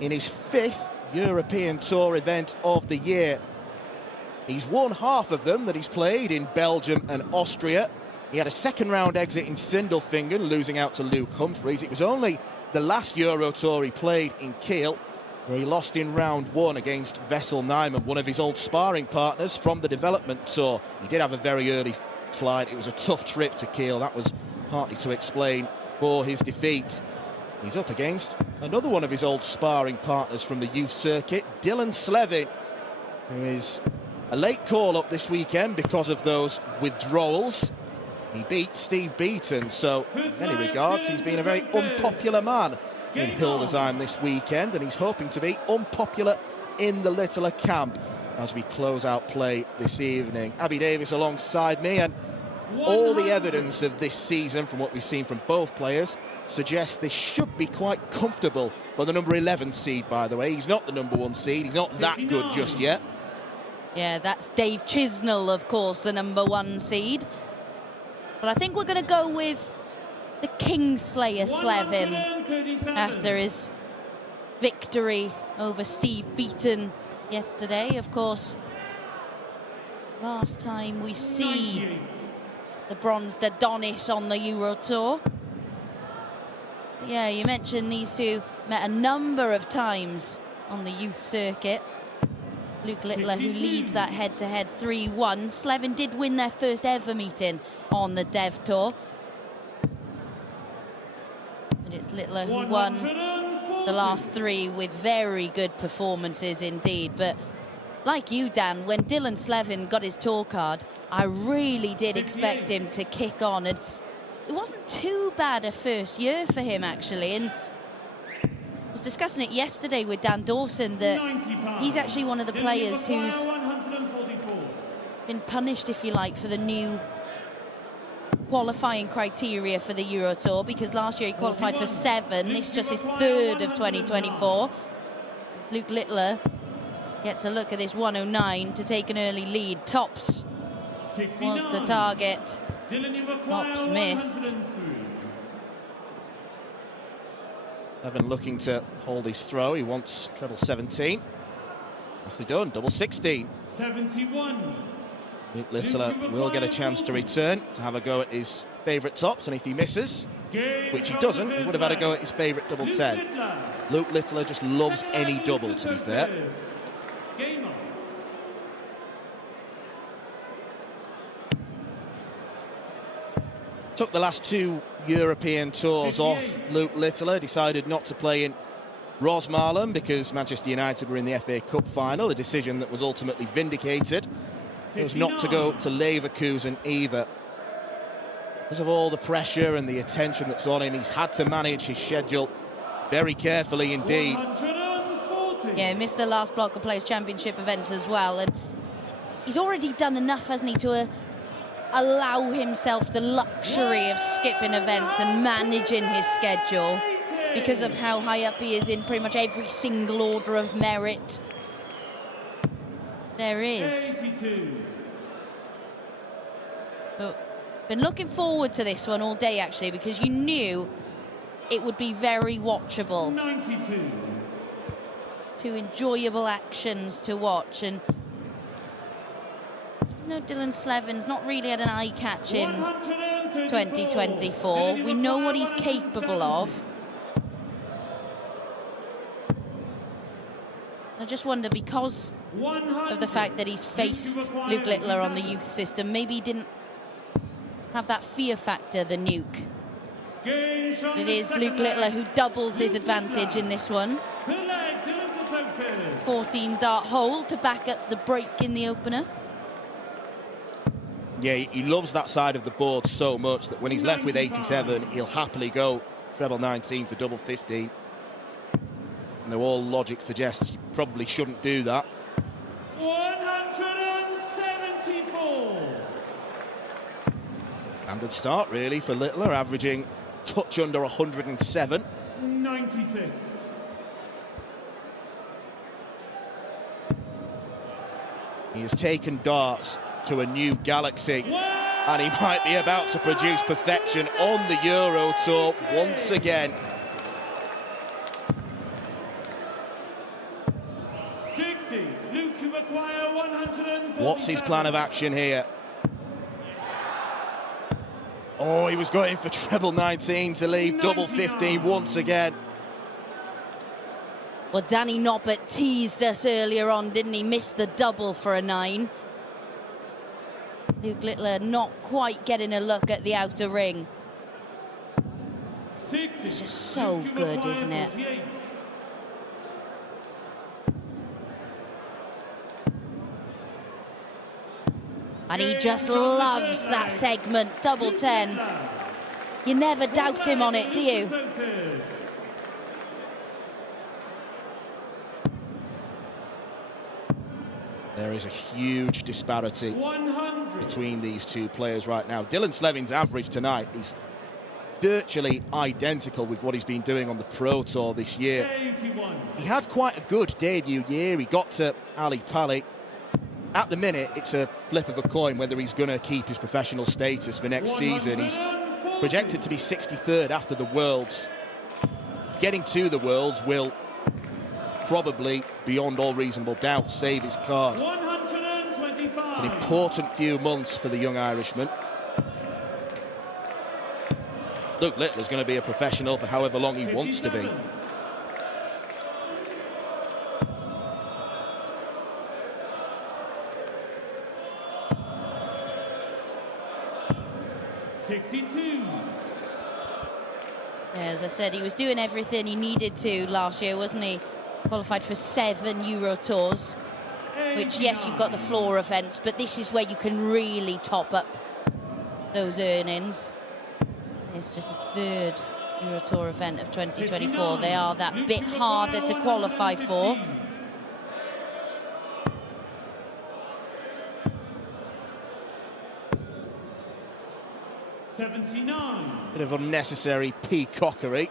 in his 5th European Tour event of the year. He's won half of them that he's played in Belgium and Austria. He had a second-round exit in Sindelfingen, losing out to Luke Humphries. It was only the last Euro Tour he played in Kiel, where he lost in round 1 against Wessel Nijman, one of his old sparring partners from the development tour. He did have a very early flight. It was a tough trip to Kiel. That was partly to explain for his defeat. He's up against another one of his old sparring partners from the youth circuit, Dylan Slevin, who is a late call-up this weekend because of those withdrawals. He beat Steve Beaton, so in many regards he's been a very unpopular man in Hildesheim this weekend, and he's hoping to be unpopular in the Littler camp as we close out play this evening. Abby Davis alongside me, and all the evidence of this season from what we've seen from both players suggests this should be quite comfortable for the number 11 seed, by the way. He's not the number 1 seed, he's not that good just yet. Yeah, that's Dave Chisnell, of course, the number 1 seed. But I think we're going to go with the Kingslayer Slevin after his victory over Steve Beaton yesterday. Of course, last time we see the bronzed Adonis on the Euro Tour. Yeah, you mentioned these two met a number of times on the youth circuit. Luke Littler, who leads that head-to-head 3-1. Slevin did win their first ever meeting on the Dev Tour. But it's Littler who won the last 3 with very good performances indeed. But like you, Dan, when Dylan Slevin got his tour card, I really did expect him to kick on. And it wasn't too bad a first year for him, actually. And I was discussing it yesterday with Dan Dawson that he's actually one of the players who's been punished, if you like, for the new qualifying criteria for the Euro Tour, because last year he qualified for 7. This is just his 3rd of 2024. As Luke Littler gets a look at this 109 to take an early lead. Tops was the target. Tops missed. Slevin looking to hold his throw. He wants treble 17. Nicely done, double 16. 71. Luke Littler will get a chance to return to have a go at his favourite tops, and if he misses, which he doesn't, he would have had a go at his favourite double 10. Luke Littler just loves any double, to be fair. Took the last 2 European tours off Luke Littler, decided not to play in Rosmalen because Manchester United were in the FA Cup final, a decision that was ultimately vindicated. It was not to go to Leverkusen either. Because of all the pressure and the attention that's on him, he's had to manage his schedule very carefully indeed. Yeah, missed the last block of Players' Championship events as well, and he's already done enough, hasn't he, to allow himself the luxury of skipping events and managing his schedule because of how high up he is in pretty much every single order of merit there is. But been looking forward to this one all day, actually, because you knew it would be very watchable. 92. 2 enjoyable actions to watch, and even though Dylan Slevin's not really had an eye catch in 2024, we know what he's capable of. I just wonder, because of the fact that he's faced Luke Littler on the youth system, maybe he didn't have that fear factor, the Nuke. But it is Luke Littler who doubles his advantage in this one. 14 dart hole to back up the break in the opener. Yeah, he loves that side of the board so much that when he's left with 87, he'll happily go treble 19 for double 15. And though all logic suggests he probably shouldn't do that. 174. Standard start, really, for Littler, averaging touch under 107. 96. He has taken darts to a new galaxy, and he might be about to produce perfection on the Euro Tour once again. 60. Luke, you require 147. What's his plan of action here? Oh, he was going for treble 19 to leave double 15 once again. Well, Danny Noppert teased us earlier on, didn't he? Missed the double for a 9. Luke Littler not quite getting a look at the outer ring. 60. It's just so good, isn't it? 48. And he just loves that segment, double 10. You never doubt him on it, do you? There is a huge disparity 100. between these two players right now. Dylan Slevin's average tonight is virtually identical with what he's been doing on the Pro Tour this year. 81. He had quite a good debut year. He got to Ali Pali. At the minute, it's a flip of a coin whether he's going to keep his professional status for next season. He's projected to be 63rd after the Worlds. Getting to the Worlds will probably, beyond all reasonable doubt, save his card. 125. It's an important few months for the young Irishman. Luke Littler's going to be a professional for however long he wants to be. 57. 62. Yeah, as I said, he was doing everything he needed to last year, wasn't he? Qualified for 7 Euro Tours, which, yes, you've got the floor events, but this is where you can really top up those earnings. It's just his 3rd Euro Tour event of 2024. They are that bit harder to qualify for. 79. Bit of unnecessary peacockery.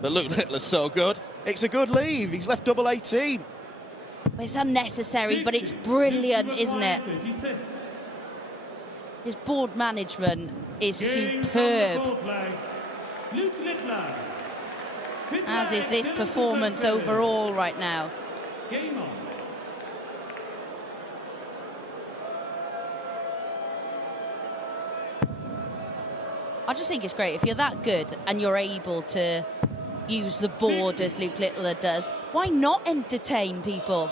But Luke Littler's so good. It's a good leave. He's left double 18. It's unnecessary, but it's brilliant, isn't it? 36. His board management is Game superb, on the gold flag. Luke Littler. Fifth as is flag, this Dylan performance Sleven. overall right now. Game on. I just think it's great. If you're that good and you're able to use the board as Luke Littler does, why not entertain people?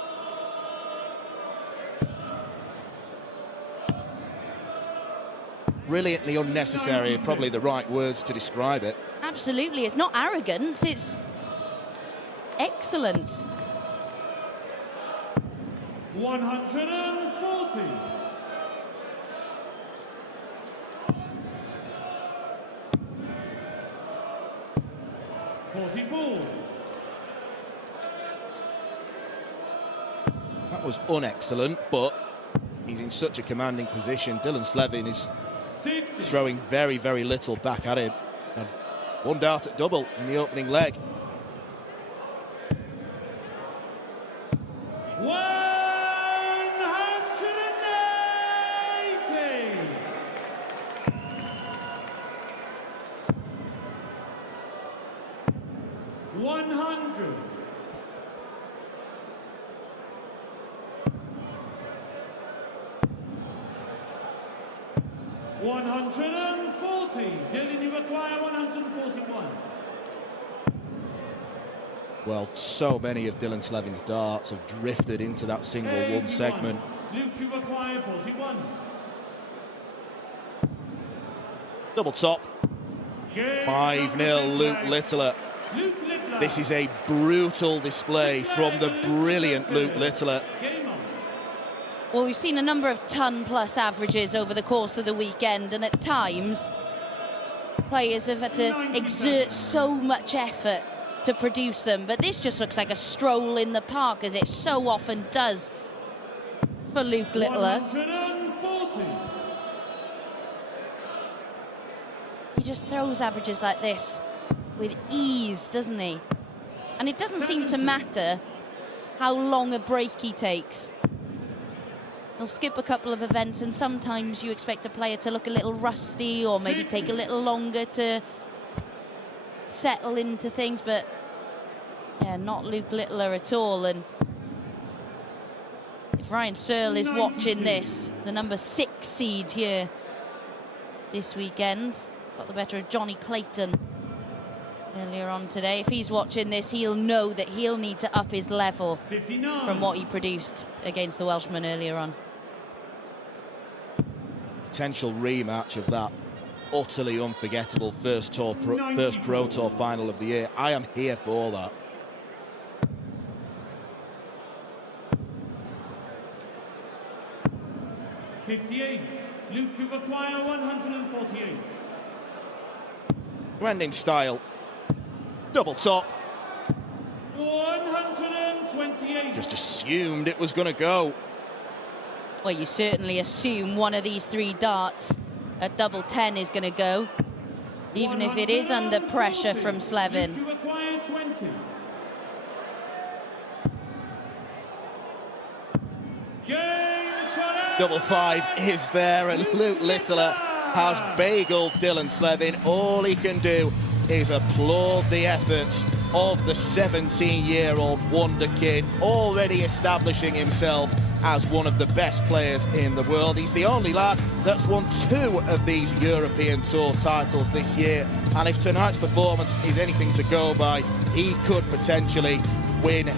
Brilliantly unnecessary, probably the right words to describe it. Absolutely. It's not arrogance, it's excellence. 140. 44. That was unexcellent, but he's in such a commanding position. Dylan Slevin is 60. throwing very, very little back at him. And one dart at double in the opening leg. 180. 100. 140. Dylan, you require 141. Well, so many of Dylan Slevin's darts have drifted into that single one 81. segment. Luke, you require 41. Double top, Game 5-0 Luke Littler. Luke Littler. This is a brutal display from the brilliant Luke Littler. Game on. Well, we've seen a number of ton-plus averages over the course of the weekend, and at times players have had to exert so much effort to produce them, but this just looks like a stroll in the park, as it so often does for Luke Littler. 140. He just throws averages like this with ease, doesn't he? And it doesn't seem to matter how long a break he takes. He'll skip a couple of events, and sometimes you expect a player to look a little rusty or maybe take a little longer to settle into things, but yeah, not Luke Littler at all. And if Ryan Searle is watching this, the number 6 seed here this weekend, got the better of Johnny Clayton earlier on today. If he's watching this, he'll know that he'll need to up his level 59. from what he produced against the Welshman earlier on. Potential rematch of that utterly unforgettable first Pro Tour final of the year. I am here for that. '58. Luke, you require 148. Ending style. Double top. 128. Just assumed it was going to go. Well, you certainly assume one of these 3 darts at double 10 is going to go, even if it is under pressure from Slevin. You require 20. Game shot. Double 5 is there, and Luke Littler has bageled Dylan Slevin. All he can do is applaud the efforts of the 17-year-old wonder kid, already establishing himself as one of the best players in the world. He's the only lad that's won 2 of these European Tour titles this year, and if tonight's performance is anything to go by, he could potentially win